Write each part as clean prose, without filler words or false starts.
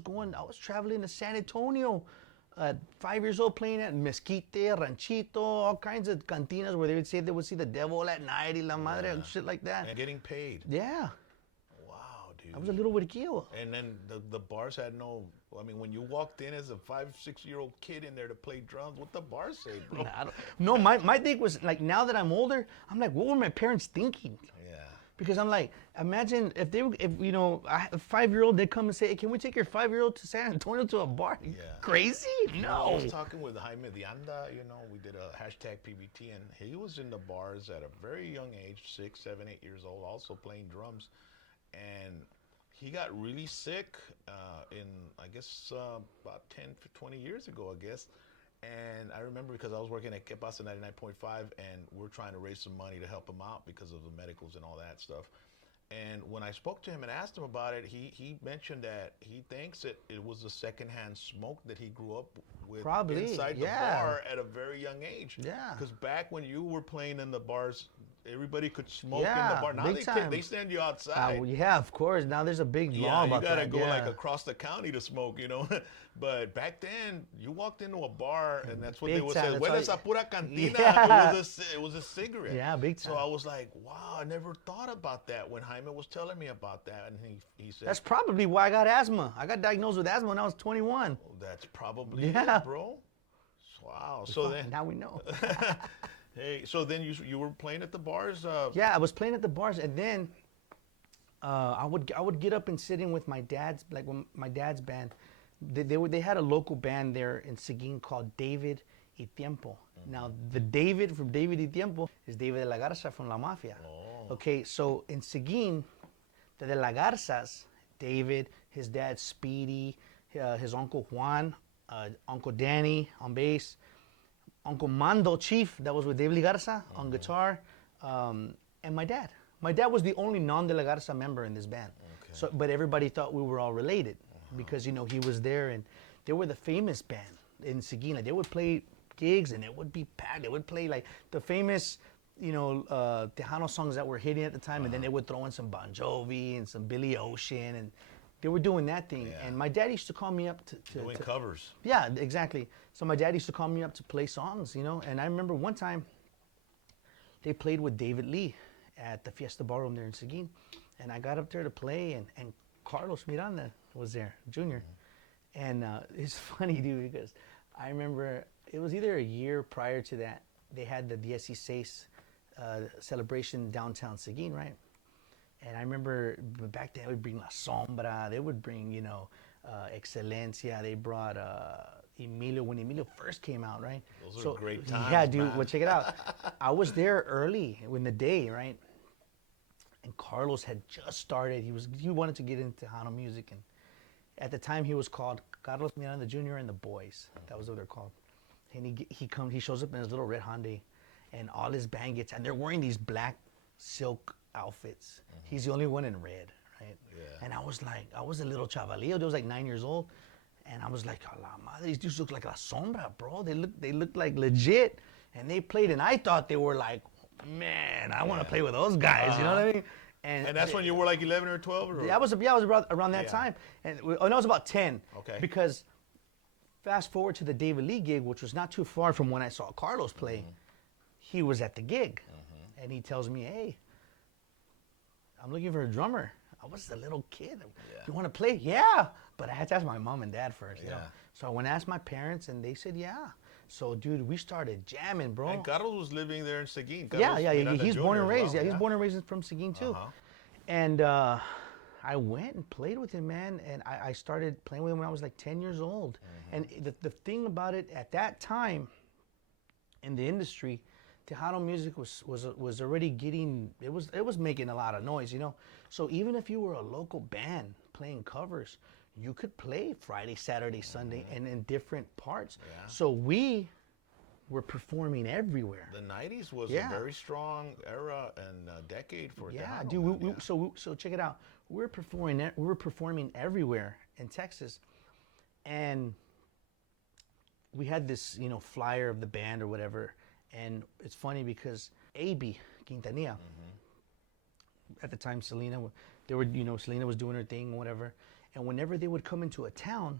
was traveling to San Antonio at 5 years old, playing at Mesquite, Ranchito, all kinds of cantinas where they would say they would see the devil at night, y la madre, and shit like that. And getting paid. Yeah. Wow, dude. I was a little huerquillo. And then the bars had no, I mean, when you walked in as a 5-6-year-old kid in there to play drums, what the bars say, bro? No, my thing was like, now that I'm older, I'm like, what were my parents thinking? Yeah. Because I'm like, imagine if a 5-year-old, they'd come and say, hey, can we take your 5-year-old to San Antonio to a bar? Yeah. Crazy? No. I was talking with Jaime Dianda, we did a hashtag PBT, and he was in the bars at a very young age, 6, 7, 8 years old, also playing drums. And he got really sick in, I guess, about 10, 20 years ago, I guess. And I remember because I was working at Que Pasa 99.5, and we're trying to raise some money to help him out because of the medicals and all that stuff. And when I spoke to him and asked him about it, he mentioned that he thinks that it was the secondhand smoke that he grew up with inside the bar at a very young age. Yeah. Because back when you were playing in the bars, everybody could smoke in the bar. Now they send you outside. Yeah, of course. Now there's a big law about that. You gotta go like across the county to smoke, But back then, you walked into a bar, and that's what they would say. Huele esa pura cantina. Yeah. It was a cigarette. Yeah, big time. So I was like, wow, I never thought about that when Jaime was telling me about that, and he said that's probably why I got asthma. I got diagnosed with asthma when I was 21. Oh, that's probably it, bro. Wow. So then now we know. Hey, so then you were playing at the bars? Yeah, I was playing at the bars, and then I would get up and sit in with my dad's band. They had a local band there in Seguin called David y Tiempo. Mm-hmm. Now the David from David y Tiempo is David de la Garza from La Mafia. Oh. Okay, so in Seguin, the de la Garzas, David, his dad Speedy, his uncle Juan, Uncle Danny on bass, Uncle Mando Chief, that was with David Garza on guitar, and my dad. My dad was the only non-De La Garza member in this band. Okay. So, but everybody thought we were all related because, he was there, and they were the famous band in Seguin. Like, they would play gigs, and it would be packed. They would play, like, the famous, Tejano songs that were hitting at the time, and then they would throw in some Bon Jovi and some Billy Ocean, and they were doing that thing. Yeah. And my dad used to call me up to doing covers. Yeah, exactly. So my dad used to call me up to play songs, and I remember one time they played with David Lee at the Fiesta Ballroom there in Seguin, and I got up there to play, and Carlos Miranda was there, Junior. And it's funny, dude, because I remember it was either a year prior to that, they had the 16 celebration downtown Seguin, right? And I remember back then they would bring La Sombra, they would bring, Excelencia, they brought Emilio, when Emilio first came out, right? Those are great times, yeah, dude, man. Well, check it out. I was there early in the day, right? And Carlos had just started. He wanted to get into Tejano music, and at the time he was called Carlos Miranda Jr. and the Boys. That was what they're called. And he shows up in his little red Hyundai, and all his band gets, and they're wearing these black silk outfits. He's the only one in red, right? Yeah. And I was a little chavalillo. I was like 9 years old, and I was like, "A la madre, these dudes look like La Sombra, bro. They look like legit." And they played, and I thought they were like, man, I want to play with those guys. You know what I mean? And that's when you were like 11 or 12? Or? Yeah, I was around that time. And no, I was about 10. Okay. Because fast forward to the David Lee gig, which was not too far from when I saw Carlos play. He was at the gig, and he tells me, hey, I'm looking for a drummer. I was a little kid. You want to play? Yeah. But I had to ask my mom and dad first. Yeah. So I went and asked my parents, and they said, yeah. So, dude, we started jamming, bro. And Carlos was living there in Seguin. Yeah. He's born and raised. Yeah, he's born and raised from Seguin, too. And I went and played with him, man. And I started playing with him when I was like 10 years old. And the thing about it, at that time in the industry, Tejano music was already getting, it was making a lot of noise, So even if you were a local band playing covers, you could play Friday, Saturday, Sunday, and in different parts. Yeah. So we were performing everywhere. The 90s was a very strong era and decade for Tejano. Dude. So check it out. We were performing everywhere in Texas, and we had this, flyer of the band or whatever. And it's funny because A.B. Quintanilla, at the time Selena, They were, Selena was doing her thing, whatever. And whenever they would come into a town,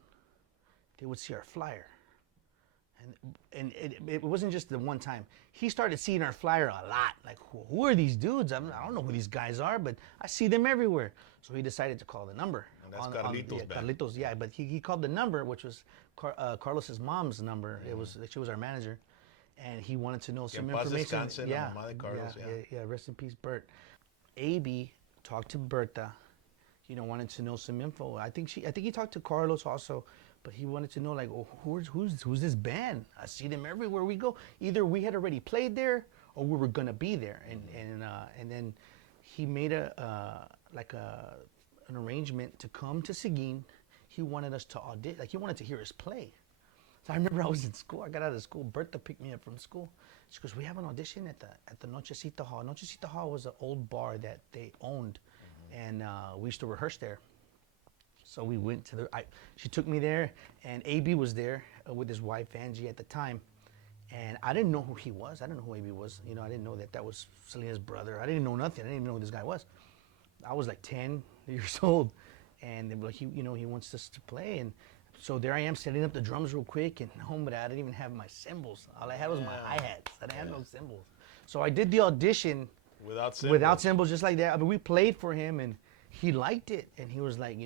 they would see our flyer. And it wasn't just the one time. He started seeing our flyer a lot. Like, who are these dudes? I don't know who these guys are, but I see them everywhere. So he decided to call the number. And that's Carlitos' band. Carlitos, yeah. But he called the number, which was Carlos's mom's number. She was our manager. And he wanted to know some information. Yeah, rest in peace, Bert. AB talked to Berta, wanted to know some info. I think he talked to Carlos also, but he wanted to know, like, who's this band? I see them everywhere we go. Either we had already played there or we were gonna be there. And then he made an arrangement to come to Seguin. He wanted us to audition, like he wanted to hear us play. So I remember I was in school. I got out of school. Berta picked me up from school. She goes, "We have an audition at the Nochecita Hall." Nochecita Hall was an old bar that they owned, and we used to rehearse there. So we went to she took me there, and AB was there with his wife Angie at the time, and I didn't know who he was. I didn't know who AB was. I didn't know that was Selena's brother. I didn't know nothing. I didn't even know who this guy was. I was like 10 years old, and they were like, he wants us to play, and so there I am setting up the drums real quick, and but I didn't even have my cymbals. All I had was my hi-hats. I didn't have no cymbals. So I did the audition without cymbals, just like that. I mean, we played for him, and he liked it. And he was like,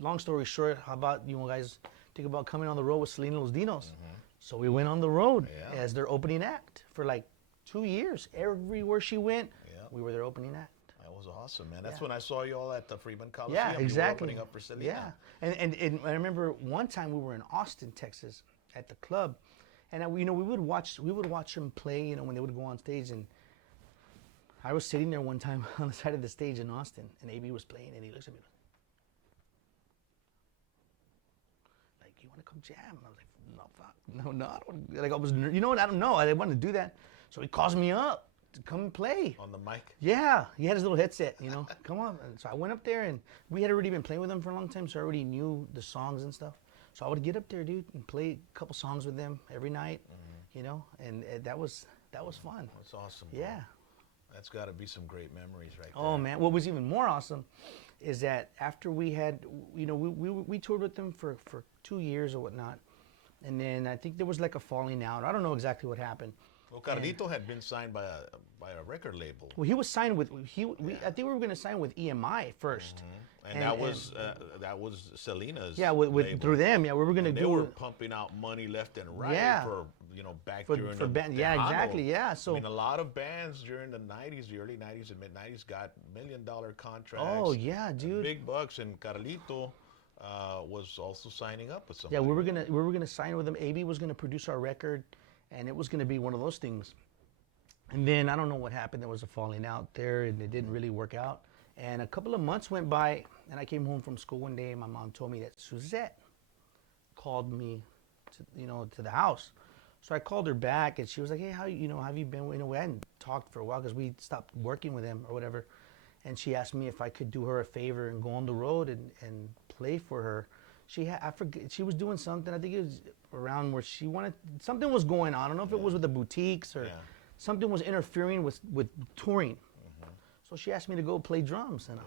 long story short, how about you guys think about coming on the road with Selena Los Dinos? So we went on the road as their opening act for like 2 years. Everywhere she went, we were their opening act. That was awesome, man. That's when I saw you all at the Freeman Coliseum. Yeah, exactly. You were opening up for Selena. Yeah, and I remember one time we were in Austin, Texas, at the club, and we would watch them play. When they would go on stage, and I was sitting there one time on the side of the stage in Austin, and AB was playing, and he looks at me like, "You want to come jam?" And I was like, "No, fuck, no, I don't." Like I was, I don't know. I didn't want to do that, so he calls me up to come and play. On the mic? Yeah, he had his little headset, come on. And so I went up there, and we had already been playing with him for a long time, so I already knew the songs and stuff. So I would get up there, dude, and play a couple songs with them every night, and that was fun. That's awesome. Yeah. Bro. That's got to be some great memories right there. Oh, man. What was even more awesome is that after we had, we toured with them for 2 years or whatnot, and then I think there was like a falling out. I don't know exactly what happened. Well, Carlito had been signed by a record label. Well, he was signed with I think we were going to sign with EMI first, and that was Selena's. Yeah, with through them. Yeah, we were going to do. They were pumping out money left and right. Yeah. For during the band. Yeah, exactly. Yeah. So I mean, a lot of bands during the '90s, the early '90s and mid '90s, got $1 million contracts. Oh yeah, dude. Big bucks, and Carlito was also signing up with somebody. Yeah, we were gonna sign with him. AB was gonna produce our record, and it was gonna be one of those things. And then I don't know what happened. There was a falling out there, and it didn't really work out. And a couple of months went by, and I came home from school one day, and my mom told me that Suzette called me to the house. So I called her back, and she was like, "Hey, how have you been?" We hadn't talked for a while because we stopped working with him or whatever. And she asked me if I could do her a favor and go on the road and play for her. I forget, she was doing something. I think it was around where she wanted, something was going on. I don't know if it was with the boutiques or something was interfering with touring. So she asked me to go play drums, and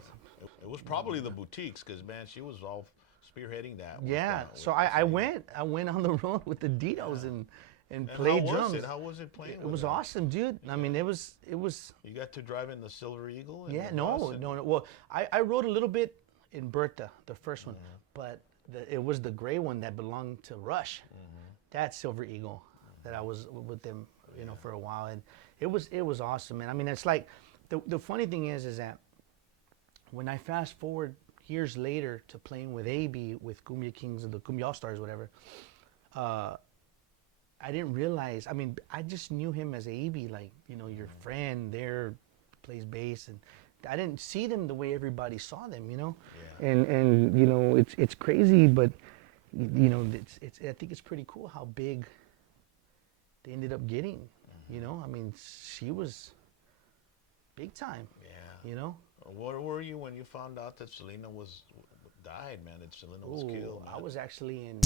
it was probably the boutiques because, man, she was all spearheading that. So I went on the road with the Dinos and played drums. How was it playing? It was awesome, dude. I mean, it was. You got to drive in the Silver Eagle? Yeah, no. Well, I wrote a little bit in Berta, the first one, but it was the gray one that belonged to Rush. That Silver Eagle that I was with them, for a while, and it was awesome, man. I mean, it's like the funny thing is that when I fast forward years later to playing with AB with Cumbia Kings and the Cumbia All Stars, whatever. I didn't realize. I mean, I just knew him as AB, like your friend there, plays bass, and I didn't see them the way everybody saw them, And it's crazy, but it's I think it's pretty cool how big they ended up getting. I mean, she was big time. Yeah. Where were you when you found out that Selena died, man? That Selena was killed, man? I was actually in